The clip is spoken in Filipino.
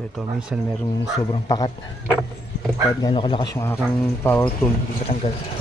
So ito, minsan merong sobrang pakat. Kahit gaano kalakas yung aking power tool, hindi matanggal.